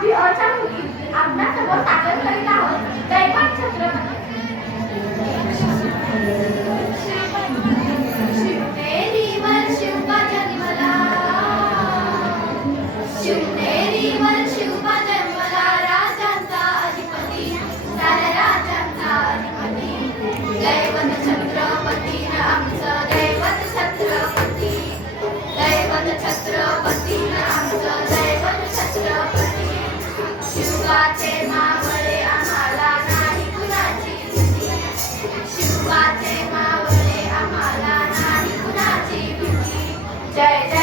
आमची अडचण होती. आपणासमोर सादर करीत आहोत. दैवत छत्रपती शिवतेरी वर शिवका जन्मला शिवतेरी वर शिव जय जय